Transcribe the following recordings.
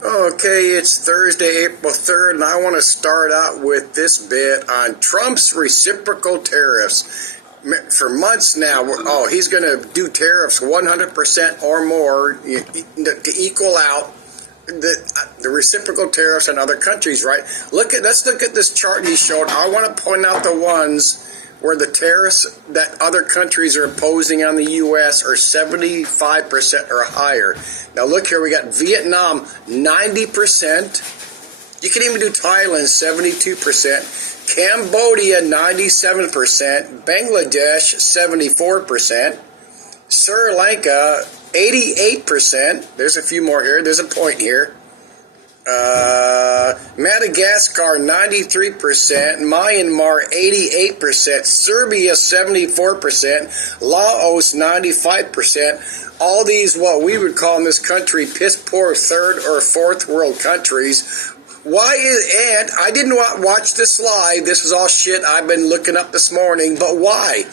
Okay, it's Thursday, April 3rd, and I want to start out with this bit on Trump's reciprocal tariffs. For months now, he's going to do tariffs 100% or more to equal out the reciprocal tariffs on other countries, right? Let's look at this chart he showed. I want to point out the ones where the tariffs that other countries are imposing on the U.S. are 75% or higher. Now look here, we got Vietnam, 90%. You can even do Thailand, 72%. Cambodia, 97%. Bangladesh, 74%. Sri Lanka, 88%. There's a few more here. There's a point here. Madagascar, 93%, Myanmar, 88%, Serbia, 74%, Laos, 95%. All these, what we would call in this country, piss poor third or fourth world countries. And I didn't watch this live. This is all shit I've been looking up this morning, but why?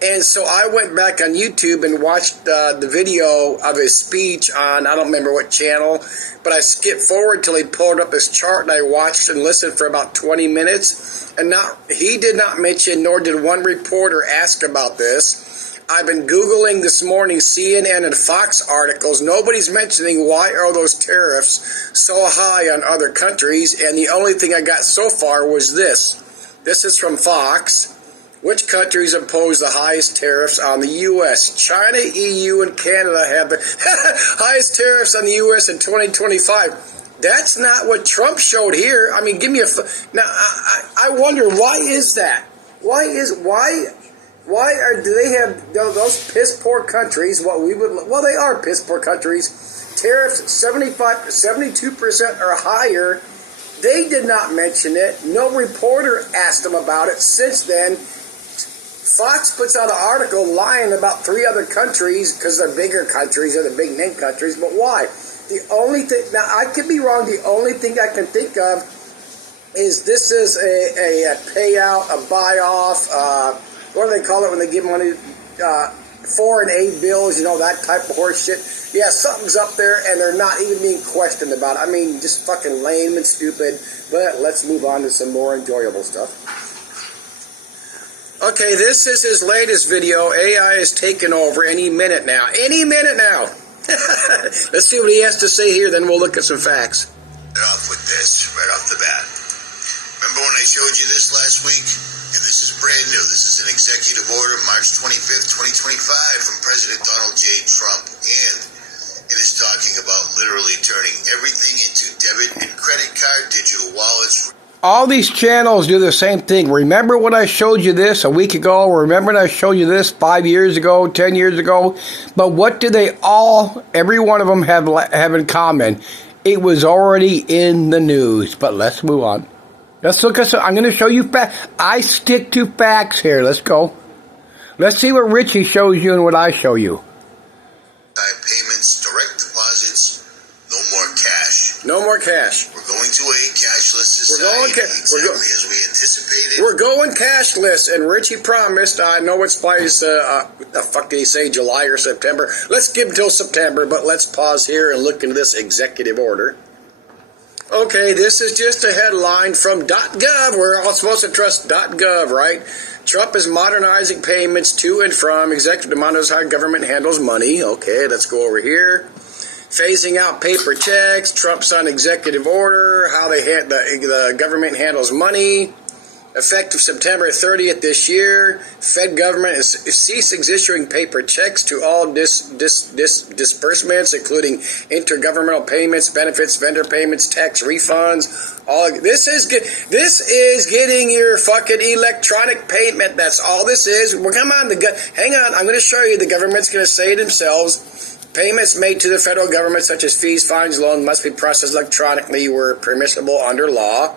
And so I went back on YouTube and watched the video of his speech on, I don't remember what channel, but I skipped forward till he pulled up his chart, and I watched and listened for about 20 minutes. And he did not mention, nor did one reporter ask about this. I've been Googling this morning CNN and Fox articles. Nobody's mentioning why are those tariffs so high on other countries, and the only thing I got so far was this. This is from Fox. Which countries impose the highest tariffs on the U.S.? China, EU, and Canada have the highest tariffs on the U.S. in 2025. That's not what Trump showed here. I mean, give me a... Now, I wonder, why is that? Do they have those piss poor countries, they are piss poor countries, tariffs 72% or higher? They did not mention it. No reporter asked them about it. Since then, Fox puts out an article lying about 3 other countries because they're bigger countries, they're the big name countries, but why? The only thing, now I could be wrong, the only thing I can think of is this is a payout, a buy-off, what do they call it when they give money? Foreign aid bills, that type of horse shit. Yeah, something's up there, and they're not even being questioned about it. I mean, just fucking lame and stupid. But let's move on to some more enjoyable stuff. Okay, this is his latest video. AI is taking over any minute now. Any minute now. Let's see what he has to say here, then we'll look at some facts. Start off with this, right off the bat. Remember when I showed you this last week? And this is brand new. This is an executive order, March 25th, 2025, from President Donald J. Trump. And it is talking about literally turning everything into debit and credit card, digital wallets. All these channels do the same thing. Remember when I showed you this a week ago? Remember when I showed you this 5 years ago, 10 years ago? But what do they every one of them have in common? It was already in the news. But let's move on. Let's look at some. I'm going to show you facts. I stick to facts here. Let's go. Let's see what Richie shows you and what I show you. Payments, direct deposits, no more cash. No more cash. We're going to a cashless society, exactly as we anticipated. We're going cashless, and Richie promised. I know it's by the fuck did he say, July or September? Let's give until September, but let's pause here and look into this executive order. Okay, this is just a headline from .gov. We're all supposed to trust .gov, right? Trump is modernizing payments to and from. Executive demands how government handles money. Okay, let's go over here. Phasing out paper checks. Trump signed executive order. How the government handles money. Effective September 30th this year, Fed government has ceased issuing paper checks to all disbursements, including intergovernmental payments, benefits, vendor payments, tax refunds. This is getting your fucking electronic payment. That's all this is. Well, come on, hang on. I'm going to show you. The government's going to say it themselves. Payments made to the federal government, such as fees, fines, loans, must be processed electronically where permissible under law.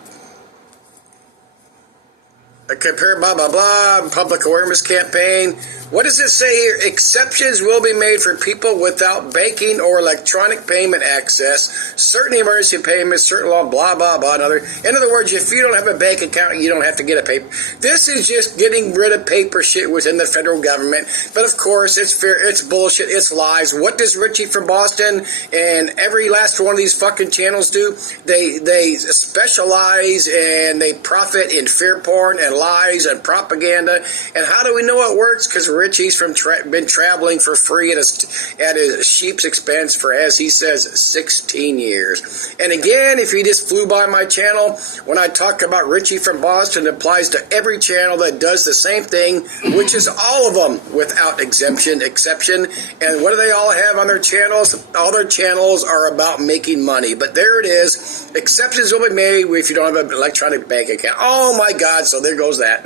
Compare blah, blah, blah, public awareness campaign. What does it say here? Exceptions will be made for people without banking or electronic payment access, certain emergency payments, certain law, blah, blah, blah, another. In other words, if you don't have a bank account, you don't have to get a paper. This is just getting rid of paper shit within the federal government. But of course, it's fair, it's bullshit, it's lies. What does Richie from Boston and every last one of these fucking channels do? They specialize and they profit in fear porn and lies and propaganda. And how do we know it works? Because Richie's been traveling for free at his sheep's expense for, as he says, 16 years. And again, if you just flew by my channel, when I talk about Richie from Boston, it applies to every channel that does the same thing, which is all of them without exception. And what do they all have on their channels? All their channels are about making money. But there it is. Exceptions will be made if you don't have an electronic bank account. Oh my God, so there goes that.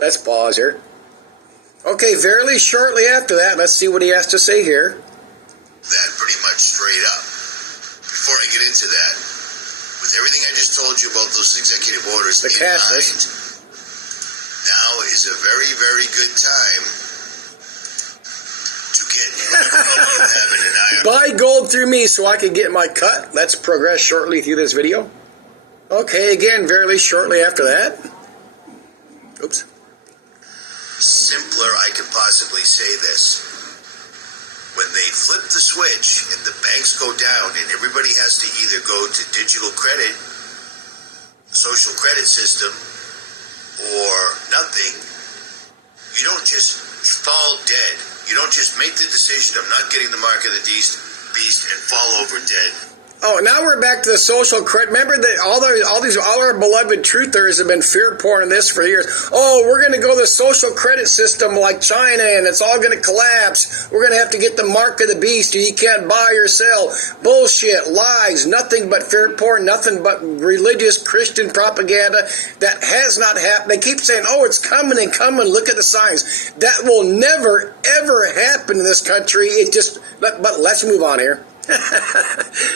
Let's pause here. Okay, very shortly after that, let's see what he has to say here. That pretty much straight up. Before I get into that, with everything I just told you about those executive orders in mind, now is a very, very good time to get whatever help you have in an IRA. Buy gold through me so I can get my cut. Let's progress shortly through this video. Okay, again, very shortly after that. Oops. Simpler I could possibly say this. When they flip the switch and the banks go down and everybody has to either go to digital credit, social credit system, or nothing, you don't just fall dead. You don't just make the decision, I'm not getting the mark of the beast and fall over dead. Oh, now we're back to the social credit. Remember that all our beloved truthers have been fear porn in this for years. Oh, we're going to go the social credit system like China, and it's all going to collapse. We're going to have to get the mark of the beast, or you can't buy or sell. Bullshit, lies, nothing but fear porn, nothing but religious Christian propaganda that has not happened. They keep saying, oh, it's coming and coming. Look at the signs. That will never, ever happen in this country. But let's move on here.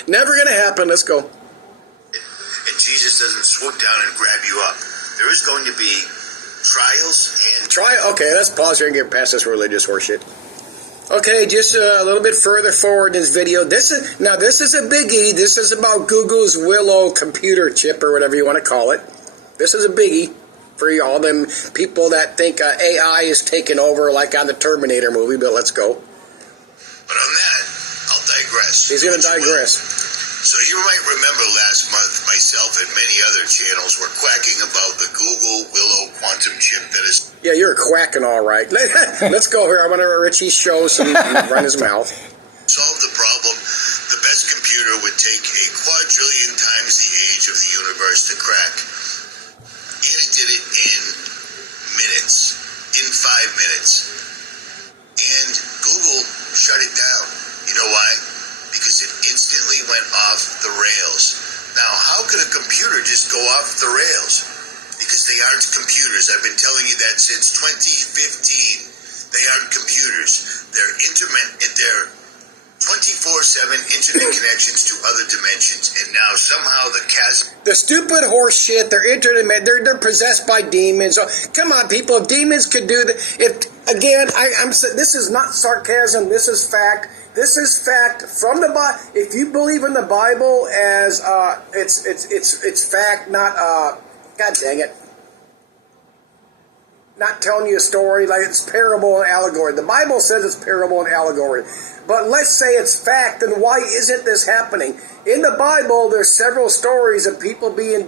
Never gonna happen. Let's go. And Jesus doesn't swoop down and grab you up. There is going to be trials and Okay, let's pause here and get past this religious horseshit. Okay, just a little bit further forward in this video. This is a biggie. This is about Google's Willow computer chip or whatever you want to call it. This is a biggie for all them people that think AI is taking over like on the Terminator movie. But let's go. But on that, I'll digress. He's going to digress. So you might remember last month, myself and many other channels were quacking about the Google Willow quantum chip that is... Yeah, you're quacking all right. Let's go here. I want to Richie show so he can run his mouth. Solve the problem. The best computer would take a quadrillion times the age of the universe to crack. And it did it in minutes. In 5 minutes. And Google shut it down. You know why? Because it instantly went off the rails. Now, how could a computer just go off the rails? Because they aren't computers. I've been telling you that since 2015. They aren't computers. They're 24/7 internet connections to other dimensions. And now somehow the stupid horse shit, they're internet, they're possessed by demons. So, come on, people, if demons could do that, this is not sarcasm, this is fact. This is fact from the Bible. If you believe in the Bible as it's fact, not God dang it, not telling you a story like it's parable and allegory. The Bible says it's parable and allegory, but let's say it's fact. Then why isn't this happening? In the Bible, there's several stories of people being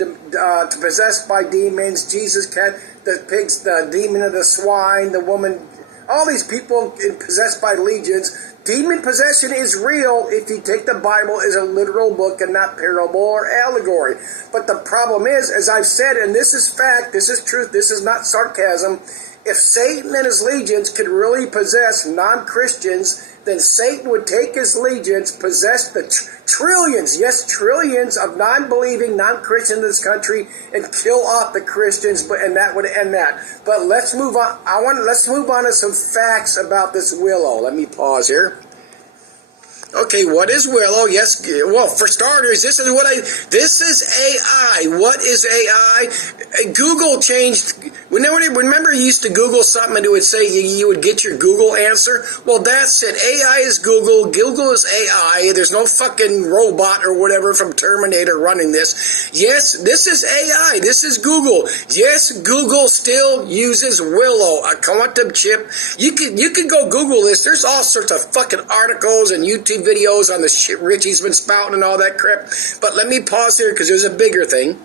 possessed by demons. Jesus, the pigs, the demon of the swine, the woman. All these people possessed by legions. Demon possession is real if you take the Bible as a literal book and not parable or allegory. But the problem is, as I've said, and this is fact, this is truth, this is not sarcasm, if Satan and his legions could really possess non-Christians, then Satan would take his legions, possess the trillions of non-believing, non-Christians in this country, and kill off the Christians, and that would end that. But let's move on. Let's move on to some facts about this Willow. Let me pause here. Okay, what is Willow? Yes, well, for starters, this is AI. What is AI? Google changed. Remember you used to Google something and it would say you would get your Google answer? Well, that's it. AI is Google. Google is AI. There's no fucking robot or whatever from Terminator running this. Yes, this is AI. This is Google. Yes, Google still uses Willow, a quantum chip. You can go Google this. There's all sorts of fucking articles and YouTube videos on the shit Richie's been spouting and all that crap. But let me pause here because there's a bigger thing.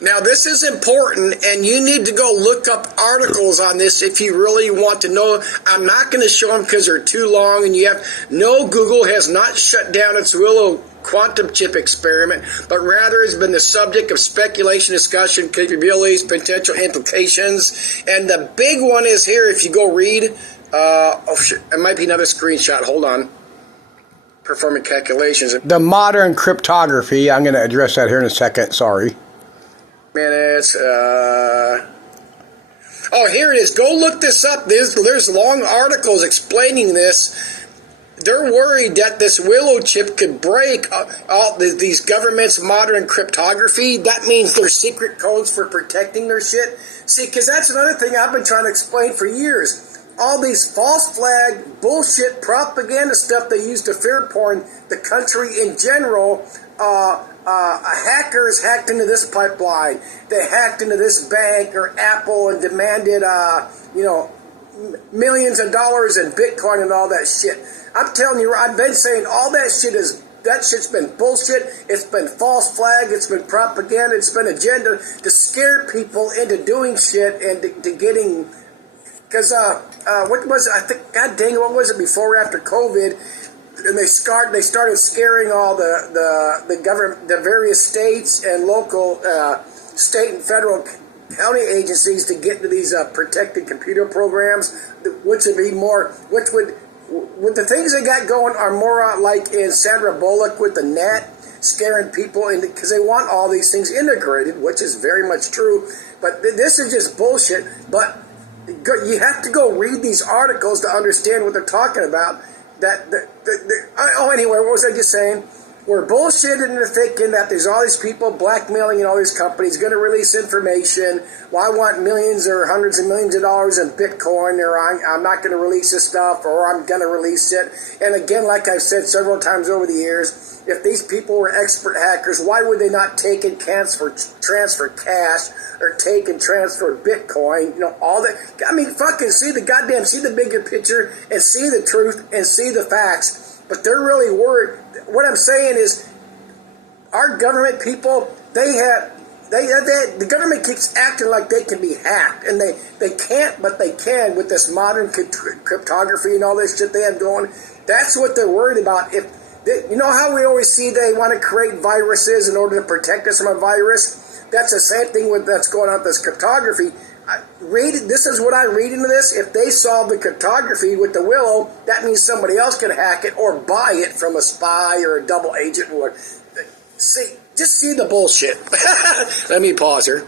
Now, this is important, and you need to go look up articles on this if you really want to know. I'm not going to show them because they're too long, and Google has not shut down its Willow quantum chip experiment, but rather has been the subject of speculation, discussion, capabilities, potential implications, and the big one is here. If you go read, it might be another screenshot. Hold on. Performing calculations. The modern cryptography. I'm going to address that here in a second. Sorry. Minutes. Oh, here it is. Go look this up. There's long articles explaining this. They're worried that this Willow chip could break all these governments' modern cryptography. That means their secret codes for protecting their shit. See, because that's another thing I've been trying to explain for years. All these false flag, bullshit, propaganda stuff they use to fear porn the country in general. Hackers hacked into this pipeline. They hacked into this bank or Apple and demanded, millions of dollars in Bitcoin and all that shit. I'm telling you, I've been saying all that shit's been bullshit. It's been false flag. It's been propaganda. It's been agenda to scare people into doing shit and to getting. Because what was it? I think, God dang it, what was it before or after COVID? And they started scaring all the government, the various states and local, state and federal county agencies to get into these protected computer programs, which would be more, with the things they got going are more like in Sandra Bullock with the net, scaring people into, because they want all these things integrated, which is very much true. But this is just bullshit. But you have to go read these articles to understand what they're talking about. Anyway, what was I just saying? We're bullshitted into thinking that there's all these people blackmailing and all these companies going to release information. Well, I want millions or hundreds of millions of dollars in Bitcoin, or I'm not going to release this stuff, or I'm going to release it. And again, like I've said several times over the years, if these people were expert hackers, why would they not take and transfer cash or take and transfer Bitcoin? All that. I mean, fucking see the bigger picture and see the truth and see the facts. But they're really worried. What I'm saying is, our government people, the government keeps acting like they can be hacked, and they can't, but they can with this modern cryptography and all this shit they have going. That's what they're worried about. You know how we always see they want to create viruses in order to protect us from a virus? That's the same thing that's going on with this cryptography. This is what I read into this. If they solve the cryptography with the Willow, that means somebody else can hack it or buy it from a spy or a double agent. Just see the bullshit. Let me pause here.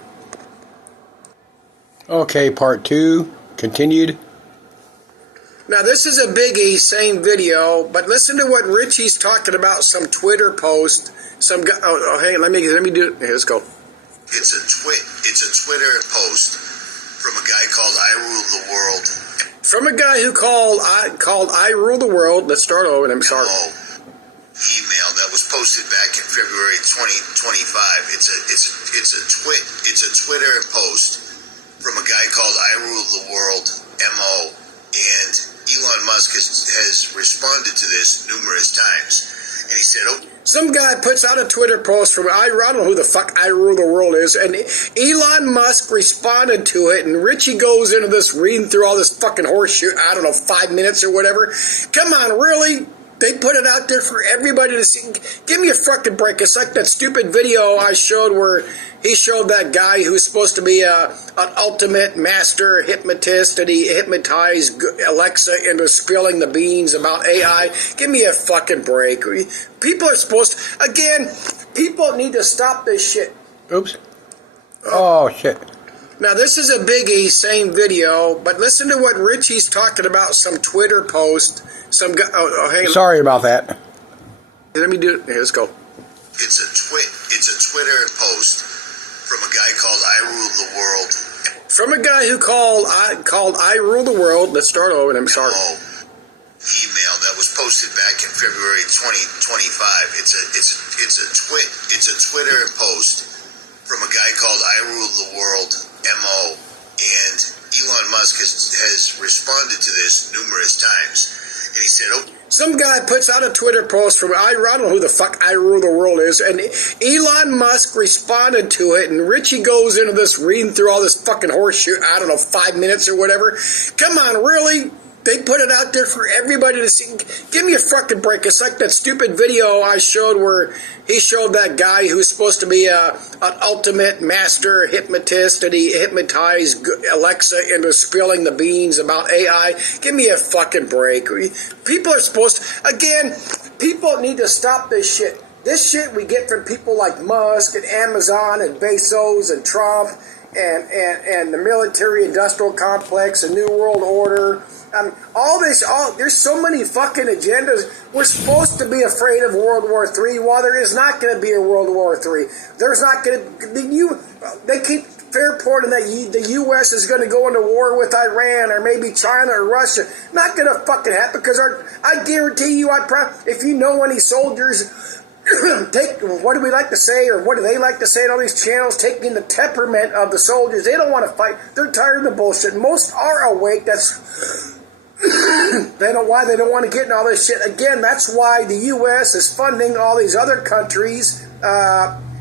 Okay, part 2, continued. Now, this is a biggie, same video, but listen to what Richie's talking about, some Twitter post. Some guy, hey, let me do it. Here, let's go. It's a Twitter post from a guy called I Rule the World. From a guy who called I Rule the World. Let's start over, and I'm sorry. Email that was posted back in February 2025. It's a Twitter post from a guy called I Rule the World, MO, and Elon Musk has responded to this numerous times. And he said, some guy puts out a Twitter post from, I don't know who the fuck I Rule the World is, and Elon Musk responded to it, and Richie goes into this, reading through all this fucking horseshit, 5 minutes or whatever. Come on, really? They put it out there for everybody to see. Give me a fucking break. It's like that stupid video I showed where he showed that guy who's supposed to be an ultimate master hypnotist, and he hypnotized Alexa into spilling the beans about AI. Give me a fucking break. People are supposed to, again, people need to stop this shit. Oops. Oh, shit. Now, this is a biggie, same video, but listen to what Richie's talking about, some Twitter post. Some guy, hey. Sorry about that. Let me do it. Here, let's go. It's a Twitter post from a guy called I Rule the World. From a guy who called I Rule the World. Let's start over. I'm sorry. Email that was posted back in February 2025. It's a Twitter post from a guy called I Rule the World, MO, and Elon Musk has responded to this numerous times. And he said, some guy puts out a Twitter post from, I don't know who the fuck I Rule the World is, and Elon Musk responded to it, and Richie goes into this, reading through all this fucking horseshit, I don't know, 5 minutes or whatever. Come on, really? They put it out there for everybody to see. Give me a fucking break. It's like that stupid video I showed where he showed that guy who's supposed to be an ultimate master hypnotist, and he hypnotized Alexa into spilling the beans about AI. Give me a fucking break. People are supposed to, again, people need to stop this shit. This shit we get from people like Musk and Amazon and Bezos and Trump and the military-industrial complex, the New World Order. There's so many fucking agendas. We're supposed to be afraid of World War III. While there is not going to be a World War III. There's not going to be. They keep fair-porting that the U.S. is going to go into war with Iran or maybe China or Russia. Not going to fucking happen because I guarantee you, if you know any soldiers take, what do we like to say, or what do they like to say on all these channels, taking the temperament of the soldiers. They don't want to fight. They're tired of the bullshit. Most are awake. That's they don't want to get in all this shit. Again, that's why the U.S. is funding all these other countries.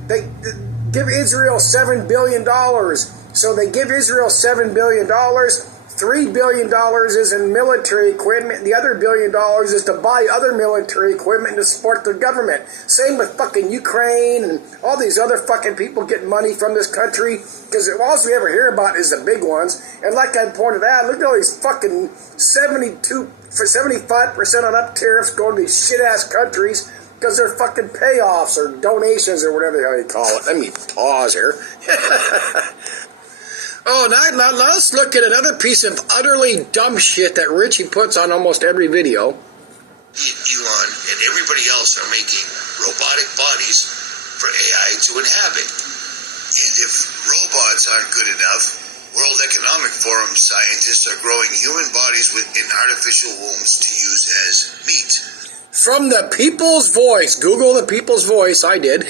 They give Israel $7 billion. So they give Israel $7 billion. $3 billion is in military equipment. The other $1 billion is to buy other military equipment to support their government. Same with fucking Ukraine and all these other fucking people getting money from this country. Because all we ever hear about is the big ones. And like I pointed out, look at all these fucking 75% on up tariffs going to these shit-ass countries because they're fucking payoffs or donations or whatever the hell you call it. Let me pause here. Oh, now let's look at another piece of utterly dumb shit that Richie puts on almost every video. Elon and everybody else are making robotic bodies for AI to inhabit. And if robots aren't good enough, World Economic Forum scientists are growing human bodies in artificial wombs to use as meat. From the People's Voice. Google the People's Voice. I did.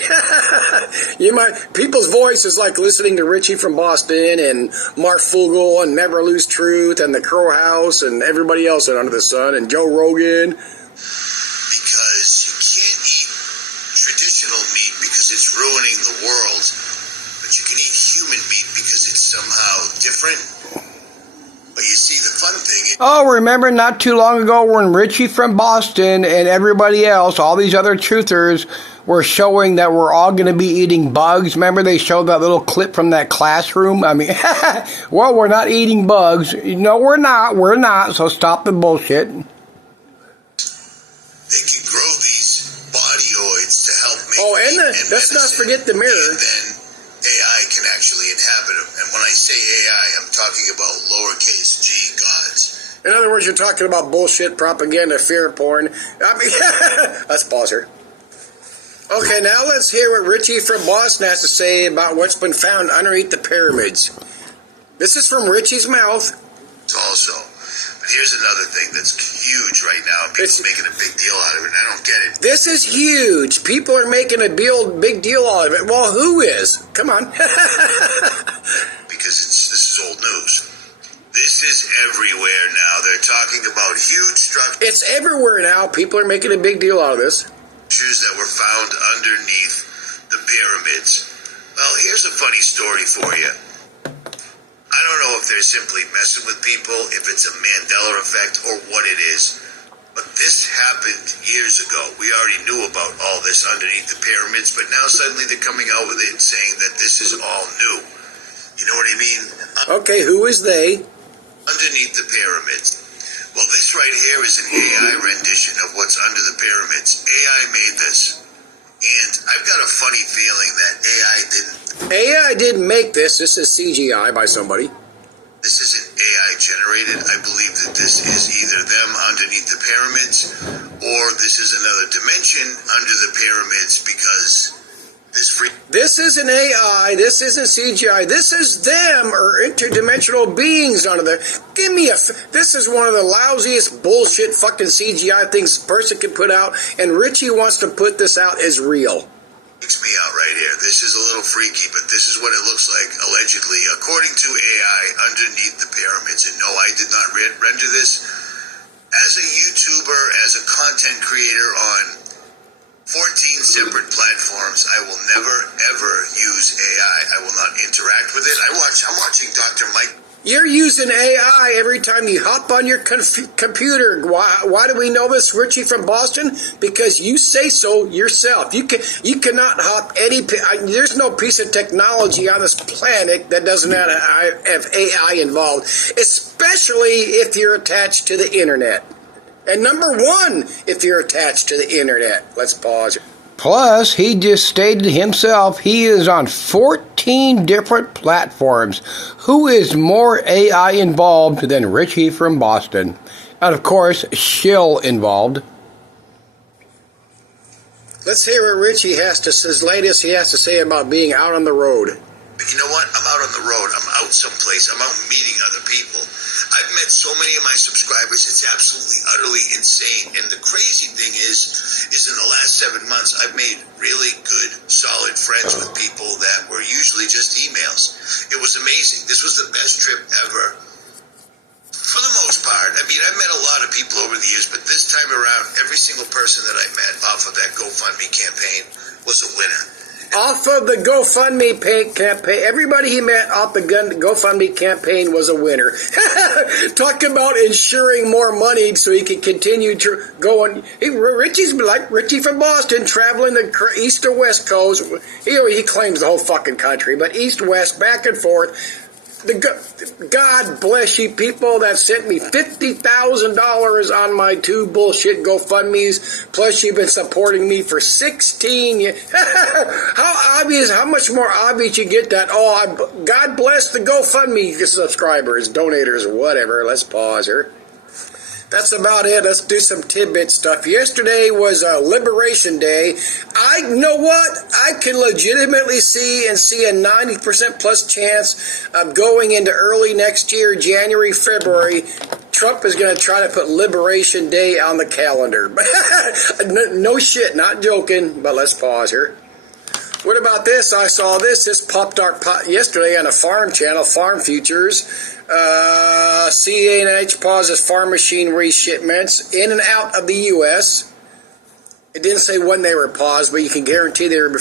People's Voice is like listening to Richie from Boston and Mark Fugel and Never Lose Truth and the Crow House and everybody else under the sun and Joe Rogan. Because you can't eat traditional meat because it's ruining the world, but you can eat human meat because it's somehow different. But you see, the fun thing... Oh, remember not too long ago when Richie from Boston and everybody else, all these other truthers, were showing that we're all going to be eating bugs? Remember they showed that little clip from that classroom? I mean, well, we're not eating bugs. No, we're not, so stop the bullshit. They can grow these bodyoids to help make... Oh, and let's not forget the mirror. And then AI can actually inhabit them. And when I say AI, I'm talking about lowercase g gods. In other words, you're talking about bullshit, propaganda, fear porn. I mean, let's pause here. Okay, now let's hear what Richie from Boston has to say about what's been found underneath the pyramids. This is from Richie's mouth. Also, but here's another thing that's huge right now. People are making a big deal out of it, and I don't get it. This is huge. People are making a big deal out of it. Well, who is? Come on. Because this is old news. This is everywhere now. They're talking about huge structures. It's everywhere now. People are making a big deal out of this. That were found underneath the pyramids. Well, here's a funny story for you. I don't know if they're simply messing with people, if it's a Mandela effect, or what it is. But this happened years ago. We already knew about all this underneath the pyramids, but now suddenly they're coming out with it saying that this is all new. You know what I mean? Okay, who is they? Underneath the pyramids. Well, this right here is an AI rendition of what's under the pyramids. AI made this. And I've got a funny feeling that AI didn't make this. This is CGI by somebody. This isn't AI generated. I believe that this is either them underneath the pyramids or this is another dimension under the pyramids because This free. This isn't AI. This isn't CGI. This is them or interdimensional beings under there. Give me a. This is one of the lousiest bullshit fucking CGI things a person can put out, and Richie wants to put this out as real. Freaks me out right here. This is a little freaky, but this is what it looks like, allegedly, according to AI, underneath the pyramids. And no, I did not render this. As a YouTuber, as a content creator on 14 separate platforms, I will never, ever use AI. I will not interact with it. I'm watching Dr. Mike. You're using AI every time you hop on your computer. Why do we know this, Richie from Boston? Because you say so yourself. You cannot hop any. There's no piece of technology on this planet that doesn't have AI involved, especially if you're attached to the internet. And number one, if you're attached to the internet. Let's pause. Plus, he just stated himself he is on 14 different platforms. Who is more AI involved than Richie from Boston? And of course, Shill involved. Let's hear what Richie has to say, his latest he has to say about being out on the road. You know what? I'm out on the road. I'm out someplace. I'm out meeting other people. I've met so many of my subscribers. It's absolutely, utterly insane. And the crazy thing is in the last 7 months, I've made really good, solid friends with people that were usually just emails. It was amazing. This was the best trip ever. For the most part. I mean, I've met a lot of people over the years, but this time around, every single person that I met off of that GoFundMe campaign was a winner. Off of the GoFundMe campaign, everybody he met off the GoFundMe campaign was a winner. Talk about ensuring more money so he can continue to go on. Richie's like Richie from Boston, traveling the east to west coast. He claims the whole fucking country, but east, west, back and forth. God bless you people that sent me $50,000 on my 2 bullshit GoFundMes. Plus, you've been supporting me for 16 years. How much more obvious you get that? Oh, God bless the GoFundMe subscribers, donators, whatever. Let's pause here. That's about it. Let's do some tidbit stuff. Yesterday was Liberation Day. You know what? I can legitimately see a 90% plus chance of going into early next year, January, February. Trump is going to try to put Liberation Day on the calendar. No shit, not joking, but let's pause here. What about this? I saw this. This popped up yesterday on a farm channel, Farm Futures. CNH pauses farm machinery shipments in and out of the U.S. It didn't say when they were paused, but you can guarantee they were,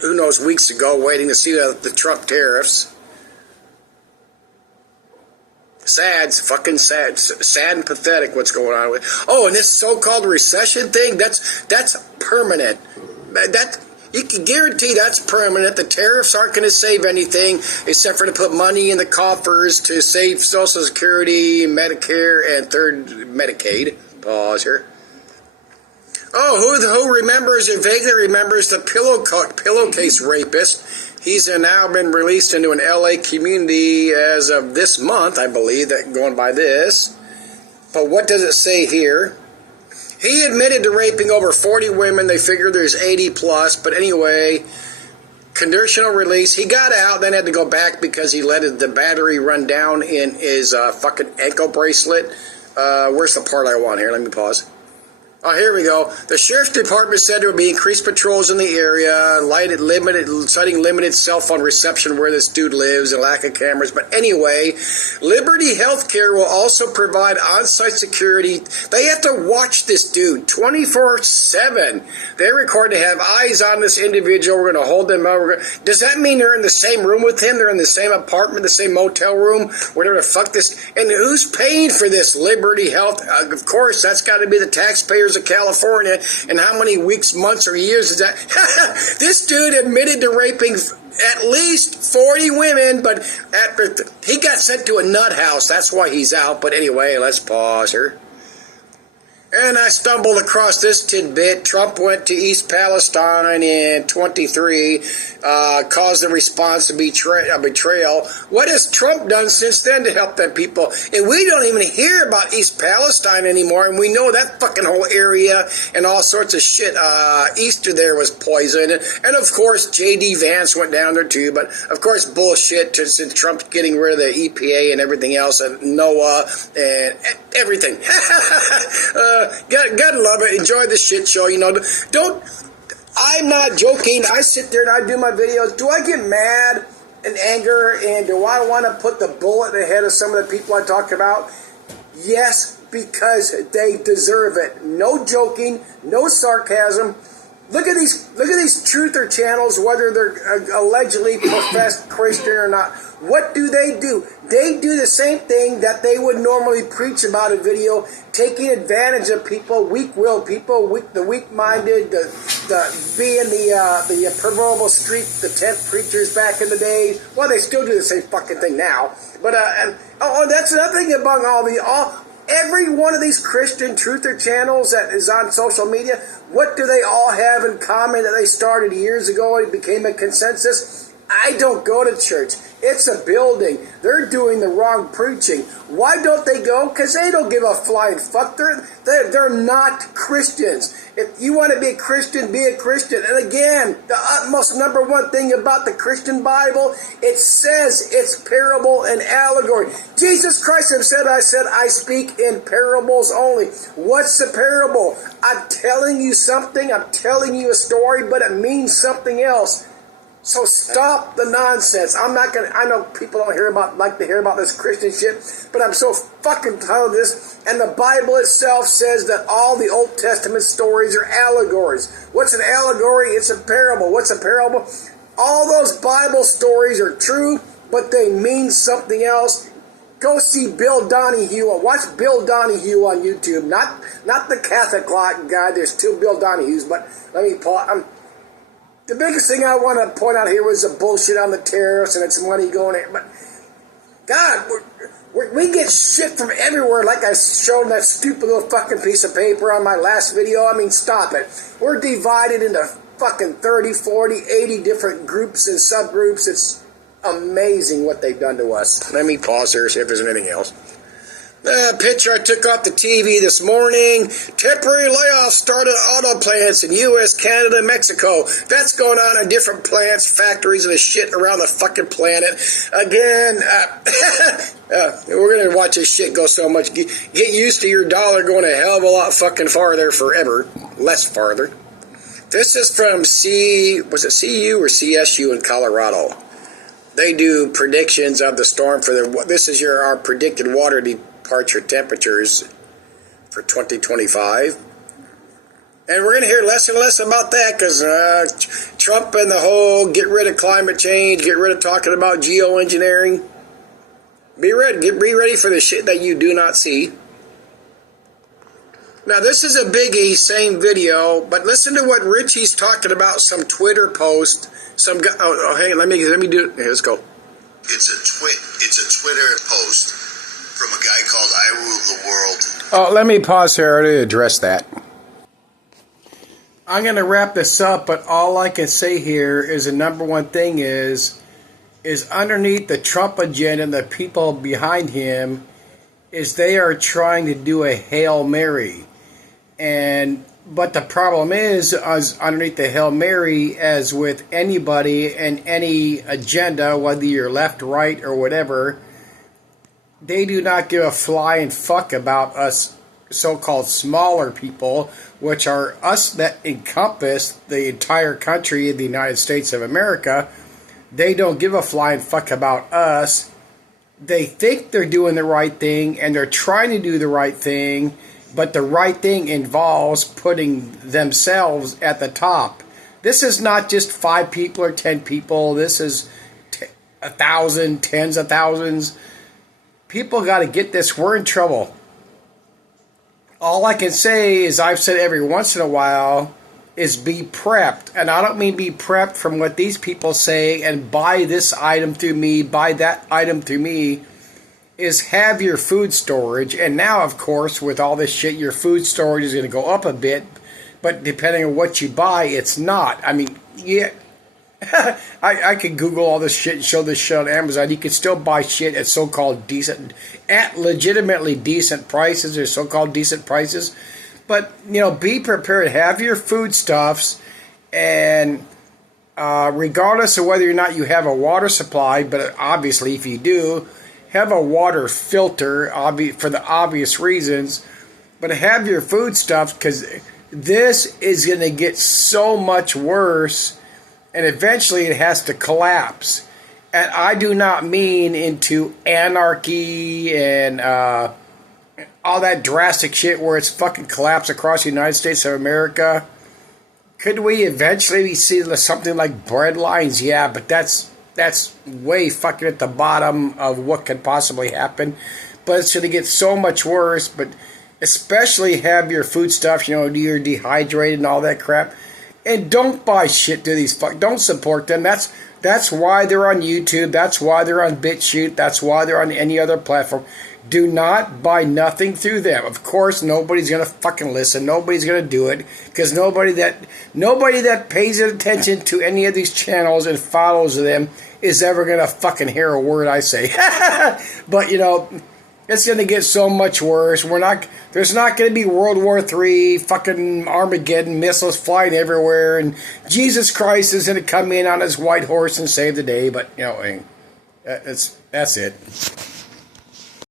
who knows, weeks ago, waiting to see the Trump tariffs. Fucking sad and pathetic what's going on with. Oh, and this so-called recession thing, that's permanent. You can guarantee that's permanent. The tariffs aren't going to save anything except for to put money in the coffers to save Social Security, Medicare, and third Medicaid. Pause here. Oh, who remembers or vaguely remembers the pillowcase rapist? He's now been released into an L.A. community as of this month, I believe, that going by this. But what does it say here? He admitted to raping over 40 women. They figure there's 80 plus. But anyway, conditional release. He got out, then had to go back because he let the battery run down in his fucking ankle bracelet. Where's the part I want here? Let me pause. Oh, here we go. The Sheriff's Department said there would be increased patrols in the area, citing limited cell phone reception where this dude lives and lack of cameras. But anyway, Liberty Healthcare will also provide on-site security. They have to watch this dude 24/7. They're required to have eyes on this individual. We're going to hold them out. Does that mean they're in the same room with him? They're in the same apartment, the same motel room? Whatever the fuck this... And who's paying for this Liberty Health? Of course, that's got to be the taxpayers of California. And how many weeks, months, or years is that? This dude admitted to raping at least 40 women, but he got sent to a nut house. That's why he's out. But anyway, let's pause here. And I stumbled across this tidbit. Trump went to East Palestine in 23, caused the response to a betrayal. What has Trump done since then to help them people? And we don't even hear about East Palestine anymore, and we know that fucking whole area and all sorts of shit. Easter there was poisoned. And of course, J.D. Vance went down there too, but of course, bullshit since Trump's getting rid of the EPA and everything else, and NOAA and everything. Gotta love it. Enjoy the shit show. I'm not joking. I sit there and I do my videos. Do I get mad and anger, and do I want to put the bullet in the head of some of the people I talk about? Yes, because they deserve it. No joking, no sarcasm. Look at these truther channels, whether they're allegedly professed Christian or not. What do? They do the same thing that they would normally preach about a video, taking advantage of people, weak-willed people, the weak-minded, being the proverbial street, the tent preachers back in the day. Well, they still do the same fucking thing now. But that's another thing among every one of these Christian truther channels that is on social media. What do they all have in common that they started years ago and it became a consensus? I don't go to church. It's a building. They're doing the wrong preaching. Why don't they go? Because they don't give a flying fuck. They're not Christians. If you want to be a Christian, be a Christian. And again, the utmost number one thing about the Christian Bible, it says it's parable and allegory. Jesus Christ himself said, I speak in parables only. What's the parable? I'm telling you something. I'm telling you a story, but it means something else. So stop the nonsense. I know people don't like to hear about this Christian shit, but I'm so fucking tired of this. And the Bible itself says that all the Old Testament stories are allegories. What's an allegory? It's a parable. What's a parable? All those Bible stories are true, but they mean something else. Go see Bill Donahue. Watch Bill Donahue on YouTube. Not the Catholic guy. There's two Bill Donahues, but let me pause. The biggest thing I want to point out here was the bullshit on the tariffs and it's money going in. But, God, we get shit from everywhere, like I showed that stupid little fucking piece of paper on my last video. I mean, stop it. We're divided into fucking 30, 40, 80 different groups and subgroups. It's amazing what they've done to us. Let me pause here, see if there's anything else. Picture I took off the TV this morning. Temporary layoffs started at auto plants in U.S., Canada, and Mexico. That's going on in different plants, factories, and the shit around the fucking planet. Again, we're going to watch this shit go so much. Get used to your dollar going a hell of a lot fucking farther forever. Less farther. This is from was it CU or CSU in Colorado? They do predictions of the storm for this is our predicted water departure temperatures for 2025. And we're going to hear less and less about that because Trump and the whole get rid of climate change, get rid of talking about geoengineering. Be ready for the shit that you do not see. Now, this is a biggie, same video, but listen to what Richie's talking about, some Twitter post. Some guy, hey, let me do it. Here, let's go. It's a Twitter post from a guy called I Rule the World. Oh, let me pause here to address that. I'm going to wrap this up, but all I can say here is the number one thing is underneath the Trump agenda and the people behind him is they are trying to do a Hail Mary. But the problem is underneath the Hail Mary, as with anybody and any agenda, whether you're left, right, or whatever, they do not give a flying fuck about us so-called smaller people, which are us that encompass the entire country of the United States of America. They don't give a flying fuck about us. They think they're doing the right thing, and they're trying to do the right thing, but the right thing involves putting themselves at the top. This is not just 5 people or 10 people. This is 1,000, tens of thousands. People got to get this. We're in trouble. All I can say is I've said every once in a while is be prepped. And I don't mean be prepped from what these people say and buy this item through me, buy that item through me. is have your food storage. And now, of course, with all this shit, your food storage is going to go up a bit. But depending on what you buy, it's not. I mean, yeah. I could Google all this shit and show this shit on Amazon. You can still buy shit at so-called decent, at legitimately decent prices or so-called decent prices. But, you know, be prepared. Have your foodstuffs, and regardless of whether or not you have a water supply, but obviously if you do, have a water filter for the obvious reasons. But have your foodstuffs, because this is going to get so much worse. And eventually it has to collapse. And I do not mean into anarchy and all that drastic shit where it's fucking collapse across the United States of America. Could we eventually see something like bread lines? Yeah, but that's way fucking at the bottom of what could possibly happen. But it's going to get so much worse. But especially have your foodstuff, you know, you're dehydrated and all that crap. And don't buy shit to these don't support them. That's why they're on YouTube. That's why they're on BitChute. That's why they're on any other platform. Do not buy nothing through them. Of course, nobody's gonna fucking listen. Nobody's gonna do it because nobody that pays attention to any of these channels and follows them is ever gonna fucking hear a word I say. But you know, it's going to get so much worse. There's not going to be World War III, fucking Armageddon, missiles flying everywhere, and Jesus Christ is going to come in on his white horse and save the day. But, you know, that's it.